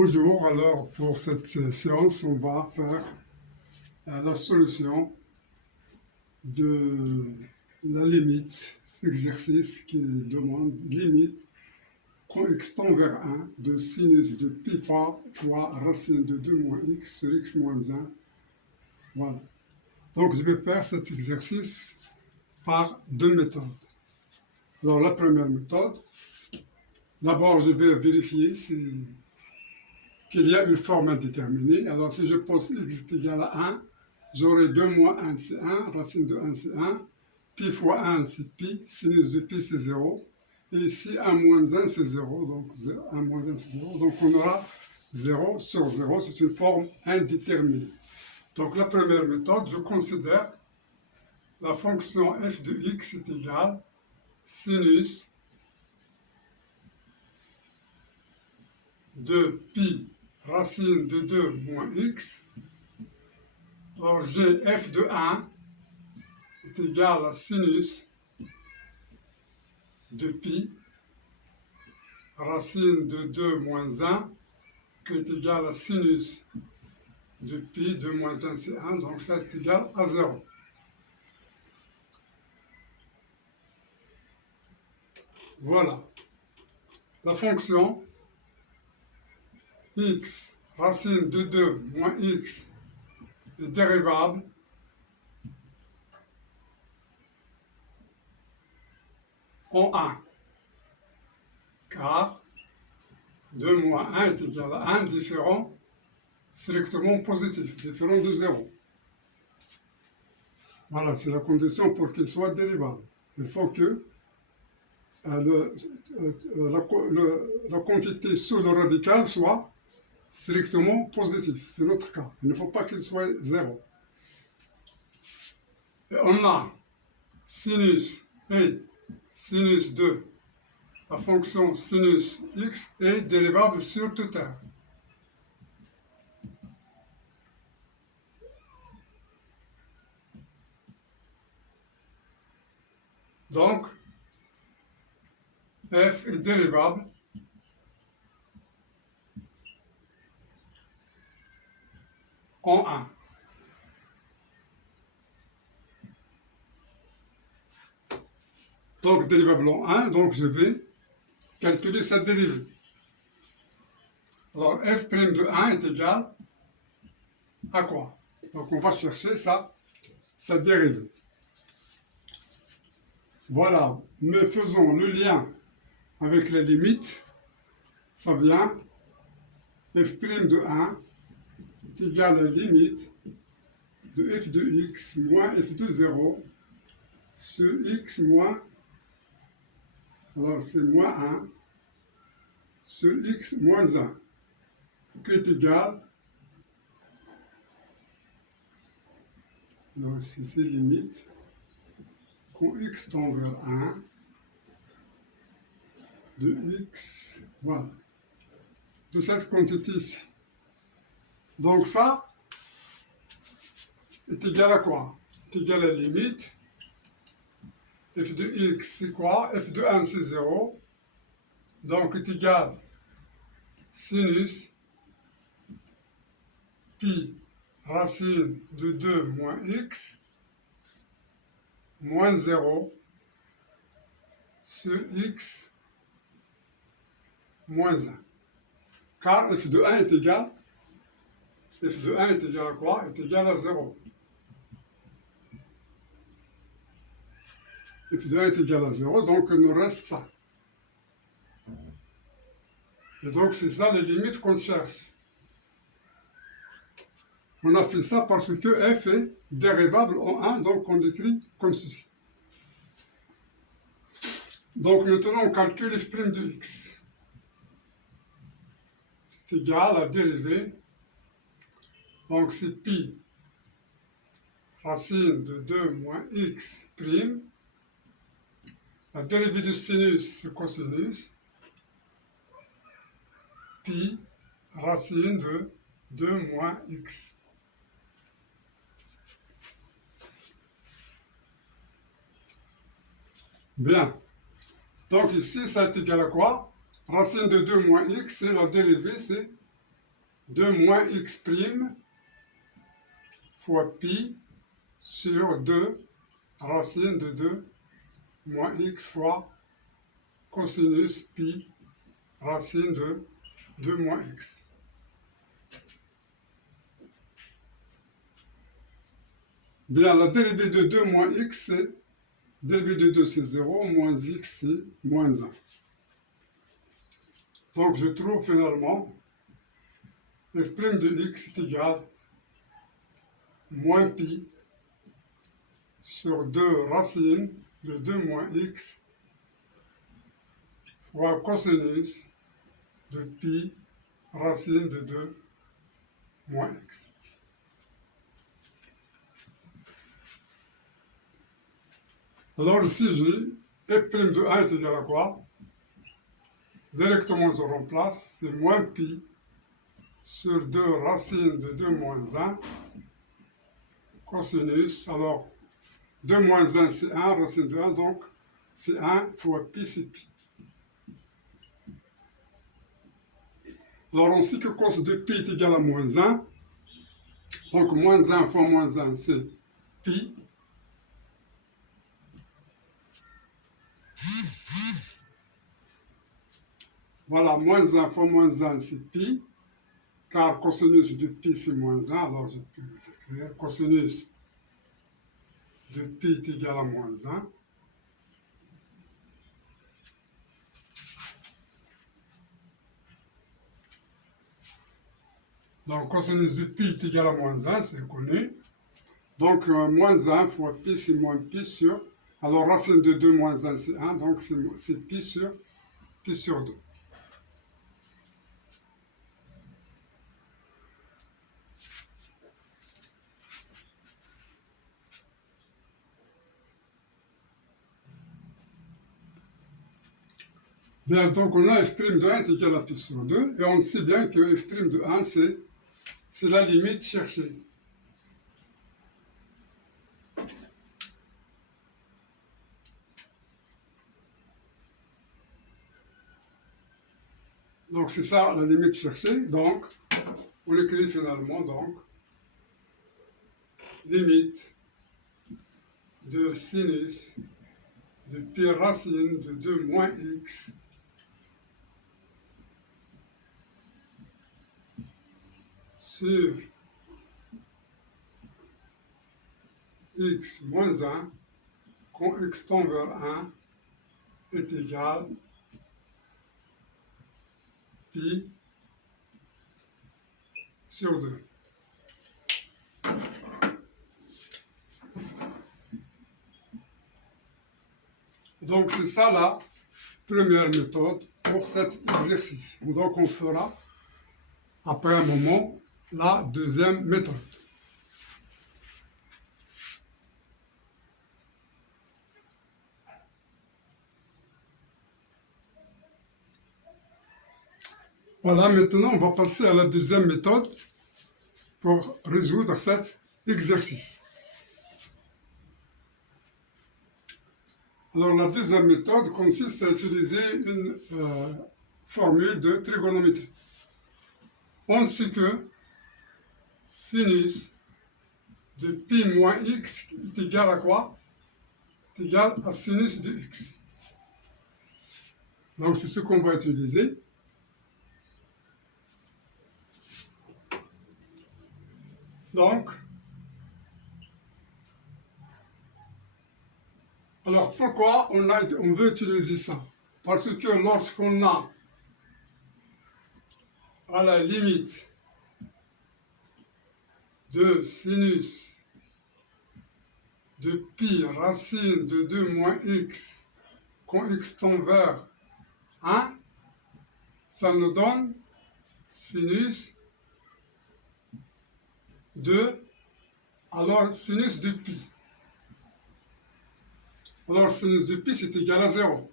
Bonjour, alors pour cette séance, on va faire la solution de la limite exercice qui demande limite x tend vers 1 de sinus de pi fois racine de 2 moins x sur x moins 1. Voilà. Donc je vais faire cet exercice par deux méthodes. Alors la première méthode, d'abord je vais vérifier qu'il y a une forme indéterminée. Alors si je pose x est égal à 1, j'aurai 2 moins 1 c'est 1, racine de 1 c'est 1, pi fois 1 c'est pi, sinus de pi c'est 0, et ici 1 moins 1 c'est 0, donc 1 moins 1 c'est 0, donc on aura 0 sur 0, c'est une forme indéterminée. Donc la première méthode, je considère la fonction f de x est égale sinus de pi racine de 2 moins x. Alors j'ai f de 1 est égal à sinus de pi racine de 2 moins 1 qui est égal à sinus de pi, 2 moins 1 c'est 1, donc ça c'est égal à 0. Voilà. La fonction x racine de 2 moins x est dérivable en 1, car 2 moins 1 est égal à 1, différent strictement positif, différent de 0. Voilà, c'est la condition pour qu'il soit dérivable. Il faut que la quantité sous le radical soit strictement positive. C'est notre cas. Il ne faut pas qu'il soit 0. Et on a sinus et sinus de la fonction sinus x est dérivable sur toute R. Donc, f est dérivable en 1. Donc, dérivable en 1, donc je vais calculer sa dérivée. Alors, f' de 1 est égal à quoi? Donc, on va chercher sa dérivée. Voilà, mais faisons le lien avec la limite. Ça vient f' de 1 est égal à la limite de f de x moins f de 0 sur x moins, alors c'est moins 1 sur x moins 1 qui est égal, alors ici c'est limite, quand x tend vers 1 de x, voilà, de cette quantité ici. Donc ça est égal à quoi? Est égal à la limite, f de x c'est quoi? F de 1 c'est 0, donc est égal sinus pi racine de 2 moins x moins 0 sur x moins 1. Car f de 1 est égal, f de 1 est égal à quoi? Est égal à 0. F de 1 est égal à 0, donc il nous reste ça. Et donc c'est ça les limites qu'on cherche. On a fait ça parce que f est dérivable en 1, donc on l'écrit comme ceci. Donc maintenant on calcule f' de x. C'est égal à dérivée, donc c'est pi racine de 2 moins x prime. La dérivée du sinus, c'est cosinus, pi racine de 2 moins x. Bien. Donc ici, ça est égal à quoi? Racine de 2 moins x, c'est la dérivée, c'est 2 moins x' fois pi sur 2 racine de 2 moins x fois cosinus pi racine de 2 moins x. Bien, la dérivée de 2 moins x, c'est dérivée de 2 c'est 0, moins x c'est moins 1. Donc je trouve finalement f' de x est égal moins pi sur 2 racines de 2 moins x fois cosinus de pi racine de 2 moins x. Alors ici j'ai f' de 1 est égal à quoi? Directement je remplace, c'est moins pi sur 2 racines de 2 moins 1 cosinus, alors 2 moins 1 c'est 1, racine de 1, donc c'est 1 fois pi c'est pi. Alors on sait que cos de pi est égal à moins 1, donc moins 1 fois moins 1 c'est pi. Voilà, moins 1 fois moins 1 c'est pi, car cosinus de pi c'est moins 1, alors je peux l'écrire, cosinus de pi est égal à moins 1. Donc cosinus de pi est égal à moins 1, c'est connu. Donc moins 1 fois pi c'est moins pi sur, alors racine de 2 moins 1 c'est 1, donc c'est pi sur 2. Bien, donc on a f' de 1 est égal à pi sur 2, et on sait bien que f' de 1 c'est la limite cherchée. Donc c'est ça la limite cherchée, donc on écrit finalement donc limite de sinus de pi racine de 2 moins x sur x moins 1 quand x tend vers 1 est égal pi sur 2. Donc c'est ça la première méthode pour cet exercice. Donc on fera après un moment la deuxième méthode. Voilà, maintenant on va passer à la deuxième méthode pour résoudre cet exercice. Alors la deuxième méthode consiste à utiliser une formule de trigonométrie. On sait que sinus de pi moins x est égal à quoi? Est égal à sinus de x. Donc c'est ce qu'on va utiliser. Donc, alors pourquoi on veut utiliser ça? Parce que lorsqu'on a à la limite de sinus de pi racine de 2 moins x quand x tend vers 1, ça nous donne sinus de, alors sinus de pi. Alors sinus de pi c'est égal à 0.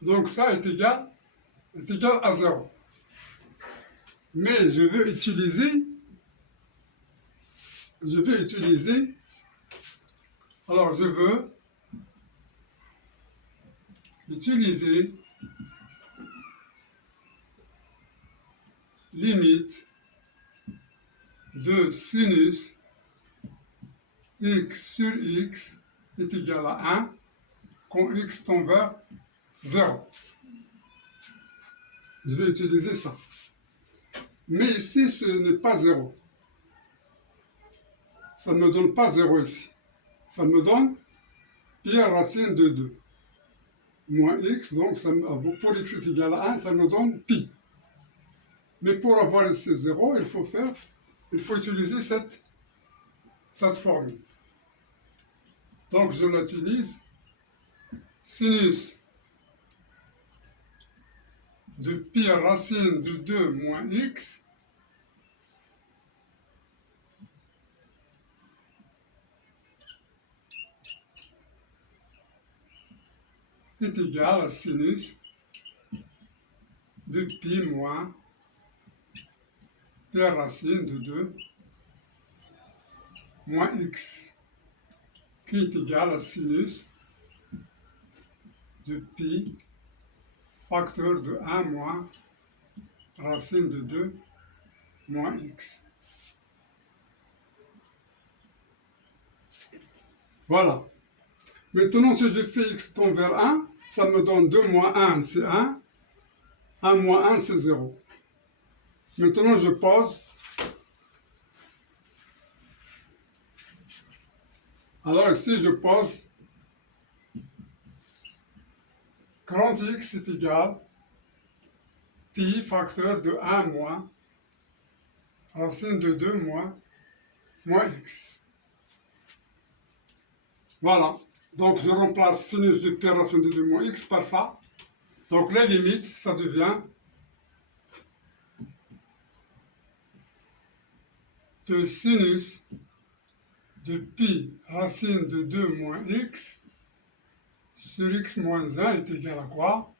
Donc ça est égal à 0. Mais je veux utiliser, alors je veux utiliser limite de sinus x sur x est égal à 1 quand x tend vers 0. Je vais utiliser ça. Mais ici, ce n'est pas 0. Ça ne me donne pas 0 ici. Ça me donne pi racine de 2. Moins x, donc ça, pour x est égal à 1, ça me donne pi. Mais pour avoir ici 0, il faut utiliser cette formule. Donc je l'utilise. Sinus de pi racine de 2 moins x est égal à sinus de pi moins pi racine de 2 moins x, qui est égal à sinus de pi facteur de 1 moins racine de 2 moins x. Voilà. Maintenant, si je fais x tend vers 1, ça me donne 2 moins 1, c'est 1. 1 moins 1, c'est 0. Maintenant, je pose. Alors ici, je pose grand x est égal pi facteur de 1 moins racine de 2 moins x. Voilà. Donc, je remplace sinus de pi racine de 2 moins x par ça. Donc, les limites, ça devient de sinus de pi racine de 2 moins x sur x moins 1 est égal à quoi?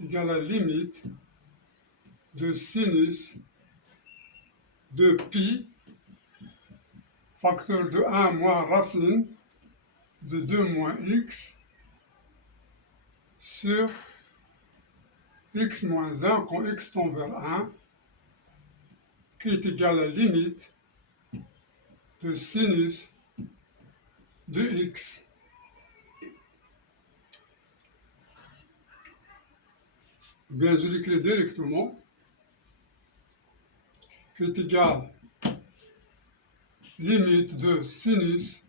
Égal à la limite de sinus de pi facteur de 1 moins racine de 2 moins x sur x moins 1 quand x tend vers 1 qui est égal à la limite de sinus de x. Bien, je l'écris directement, qui est égal limite de sinus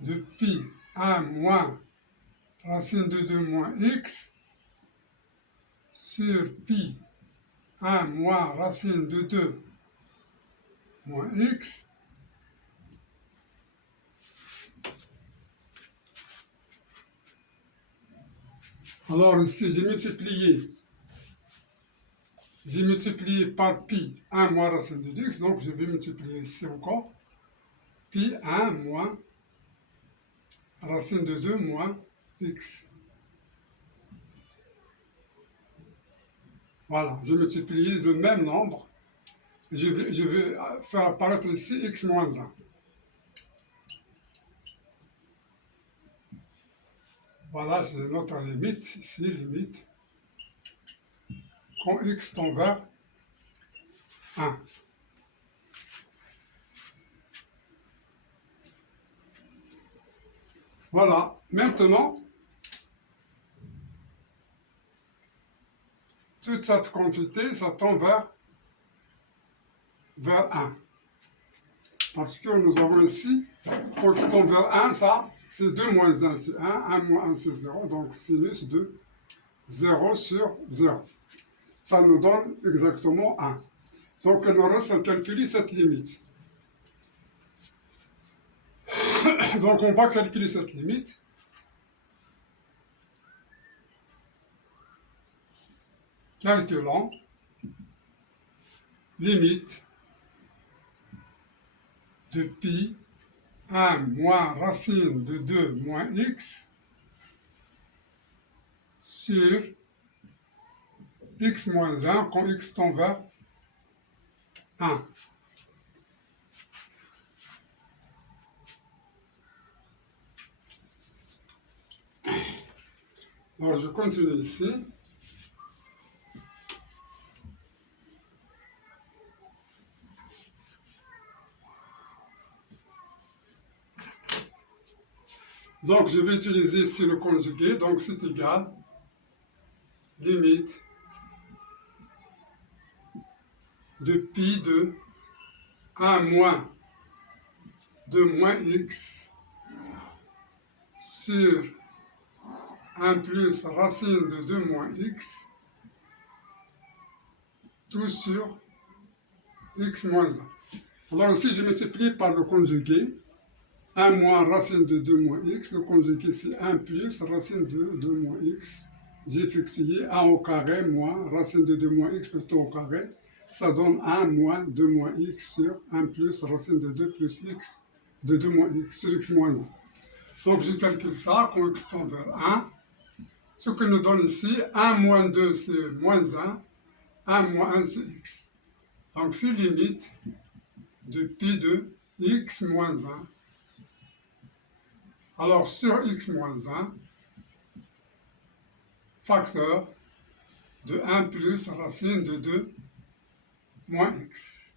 de pi 1 moins racine de 2 moins x sur pi 1 moins racine de 2 moins x alors ici j'ai multiplié par pi 1 moins racine de 2x, donc je vais multiplier ici encore pi 1 moins racine de 2 moins x. Voilà, je multiplie le même nombre. Je vais faire apparaître ici x moins 1. Voilà, c'est notre limite, ici, limite, quand x tend vers 1. Voilà, maintenant, toute cette quantité, ça tend vers 1. Parce que nous avons ici, quand x tend vers 1, ça, c'est 2 moins 1, c'est 1, 1 moins 1, c'est 0, donc sinus de 0 sur 0. Ça nous donne exactement 1. Donc, il nous reste à calculer cette limite. Donc, on va calculer cette limite. Calculant limite de pi 1 moins racine de 2 moins x sur x moins 1 quand x tend vers 1. Alors je continue ici. Donc je vais utiliser ici le conjugué, donc c'est égal, limite de pi de 1 moins 2 moins x sur 1 plus racine de 2 moins x, tout sur x moins 1. Alors ici, je multiplie par le conjugué. 1 moins racine de 2 moins x. Le conjugué, c'est 1 plus racine de 2 moins x. J'ai effectué 1 au carré moins racine de 2 moins x, le tout au carré. Ça donne 1 moins 2 moins x sur 1 plus racine de 2 plus x de 2 moins x sur x moins 1. Donc je calcule ça, quand x tend vers 1. Ce que nous donne ici, 1 moins 2 c'est moins 1, 1 moins 1 c'est x. Donc c'est limite de pi de x moins 1. Alors sur x moins 1, facteur de 1 plus racine de 2 moins x.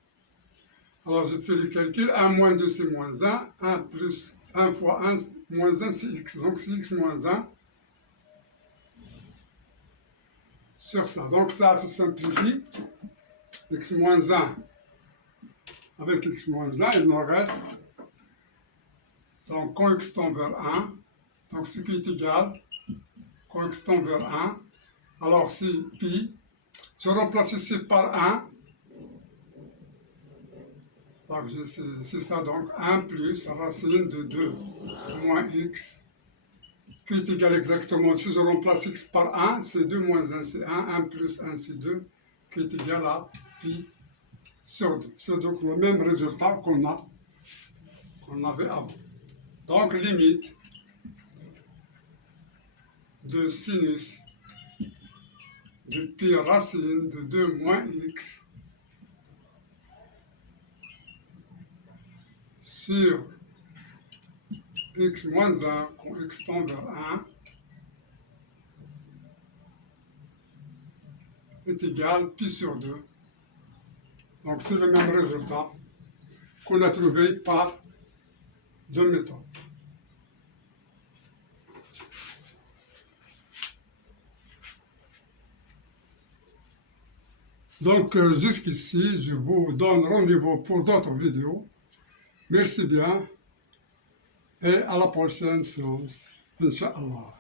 Alors je fais le calcul, 1 moins 2 c'est moins 1, 1 plus 1 fois 1 moins 1 c'est x. Donc c'est x moins 1 sur ça. Donc ça se simplifie. X moins 1 avec x moins 1, il nous reste, donc quand x tend vers 1, donc ce qui est égal, quand x tend vers 1, alors c'est pi, je remplace ici par 1, donc c'est ça, donc 1 plus racine de 2 moins x, qui est égal exactement, si je remplace x par 1, c'est 2 moins 1, c'est 1, 1 plus 1, c'est 2, qui est égal à pi sur 2. C'est donc le même résultat qu'on avait avant. Donc, limite de sinus de pi racine de 2 moins x sur x moins 1, quand x tend vers 1, est égal pi sur 2. Donc, c'est le même résultat qu'on a trouvé par deux méthodes. Donc, jusqu'ici, je vous donne rendez-vous pour d'autres vidéos. Merci bien et à la prochaine séance, Inch'Allah.